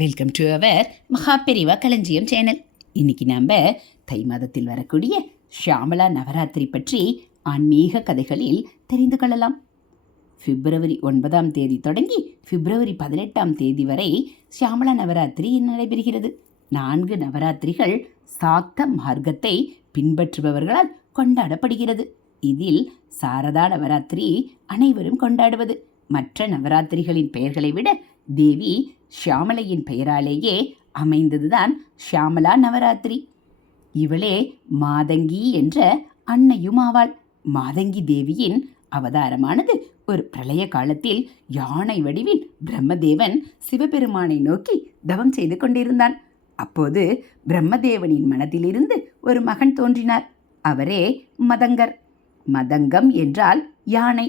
Welcome to our Maha Periyava களஞ்சியம் channel. இன்னைக்கு நாம் தை மாதத்தில் வரக்கூடிய ஷியாமலா நவராத்திரி பற்றி ஆன்மீக கதைகளில் தெரிந்து கொள்ளலாம். பிப்ரவரி 9ஆம் தேதி தொடங்கி பிப்ரவரி 18ஆம் தேதி வரை ஷியாமலா நவராத்திரி நடைபெறுகிறது. 4 நவராத்திரிகள் சாக்த மார்க்கத்தை பின்பற்றுபவர்களால் கொண்டாடப்படுகிறது. இதில் சாரதா நவராத்திரி அனைவரும் கொண்டாடுவது. மற்ற நவராத்திரிகளின் பெயர்களை விட தேவி ஷியாமலையின் பெயராலேயே அமைந்ததுதான் ஷியாமலா நவராத்திரி. இவளே மாதங்கி என்ற அன்னையும் ஆவாள். மாதங்கி தேவியின் அவதாரமானது ஒரு பிரளய காலத்தில் யானை வடிவில் பிரம்மதேவன் சிவபெருமானை நோக்கி தவம் செய்து கொண்டிருந்தான். அப்போது பிரம்மதேவனின் மனதிலிருந்து ஒரு மகன் தோன்றினார். அவரே மதங்கர். மதங்கம் என்றால் யானை.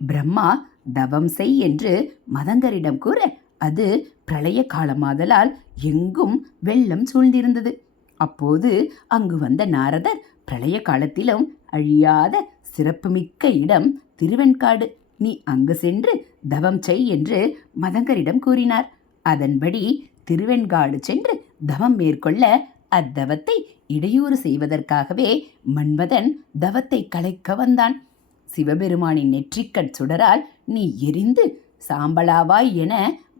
பிரம்மா தவம் செய் என்று மதங்கரிடம் கூற அது பிரளய காலமாதலால் எங்கும் வெள்ளம் சூழ்ந்திருந்தது. அப்போது அங்கு வந்த நாரதர், பிரளய காலத்திலும் அழியாத சிறப்புமிக்க இடம் திருவெண்காடு, நீ அங்கு சென்று தவம் செய் என்று மதங்கரிடம் கூறினார். அதன்படி திருவெண்காடு சென்று தவம் மேற்கொள்ள அத்தவத்தை இடையூறு செய்வதற்காகவே மன்மதன் தவத்தை கலைக்க வந்தான். சிவபெருமானின் நெற்றிக்கண் சுடரால் நீ எரிந்து சாம்பலாவாய் என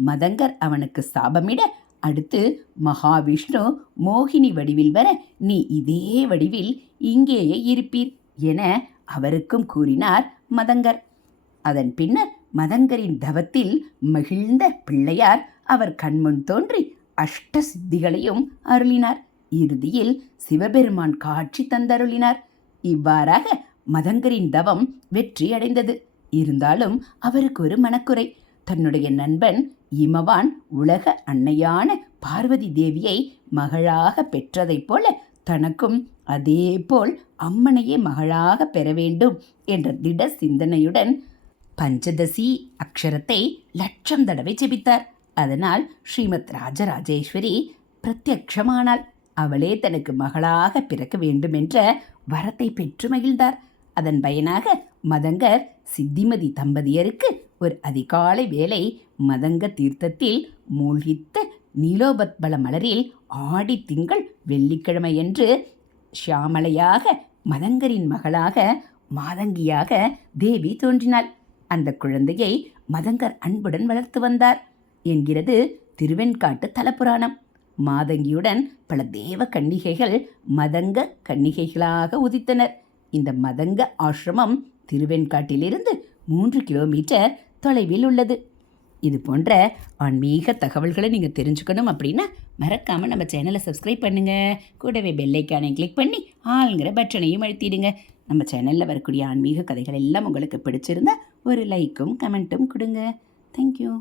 மதங்கர் அவனுக்கு சாபமிட, அடுத்து மகாவிஷ்ணு மோகினி வடிவில் வர நீ இதே வடிவில் இங்கேயே இருப்பீர் என அவருக்கும் கூறினார் மதங்கர். அதன் பின்னர் மதங்கரின் தவத்தில் மகிழ்ந்த பிள்ளையார் அவர் கண்முன் தோன்றி அஷ்ட சித்திகளையும் அருளினார். இறுதியில் சிவபெருமான் காட்சி தந்தருளினார். இவ்வாறாக மதங்கரின் தவம் வெற்றி அடைந்தது. இருந்தாலும் அவருக்கு ஒரு மனக்குறை. தன்னுடைய நண்பன் இமவான் உலக அன்னையான பார்வதி தேவியை மகளாக பெற்றதைப் போல தனக்கும் அதே போல் அம்மனையே மகளாக பெற வேண்டும் என்ற திட சிந்தனையுடன் பஞ்சதசி அக்ஷரத்தை 1,00,000 தடவை ஜெபித்தார். அதனால் ஸ்ரீமத் ராஜராஜேஸ்வரி பிரத்யக்ஷமானாள். அவளே தனக்கு மகளாக பிறக்க வேண்டும் என்ற வரத்தை பெற்று மகிழ்ந்தார். அதன் பயனாக மதங்கர் சித்திமதி தம்பதியருக்கு ஒரு அதிகாலை வேளை மதங்க தீர்த்தத்தில் மூழ்கித்த நீலோபத்பல மலரில் ஆடி திங்கள் வெள்ளிக்கிழமையன்று ஷியாமலையாக மதங்கரின் மகளாக மாதங்கியாக தேவி தோன்றினாள். அந்த குழந்தையை மதங்கர் அன்புடன் வளர்த்து வந்தார் என்கிறது திருவெண்காட்டு தலப்புராணம். மாதங்கியுடன் பல தேவ கன்னிகைகள் மதங்க கன்னிகைகளாக உதித்தனர். இந்த மதங்க ஆசிரமம் திருவெண்காட்டிலிருந்து 3 கிலோமீட்டர் தொலைவில் உள்ளது. இது போன்ற ஆன்மீக தகவல்களை நீங்கள் தெரிஞ்சுக்கணும் அப்படின்னா மறக்காமல் நம்ம சேனலை சப்ஸ்கிரைப் பண்ணுங்கள். கூடவே பெல்லைக்கானை கிளிக் பண்ணி ஆளுங்கிற பட்டனையும் அழுத்திடுங்க. நம்ம சேனலில் வரக்கூடிய ஆன்மீக கதைகள் எல்லாம் உங்களுக்கு பிடிச்சிருந்தா ஒரு லைக்கும் கமெண்ட்டும் கொடுங்க. தேங்க்யூ.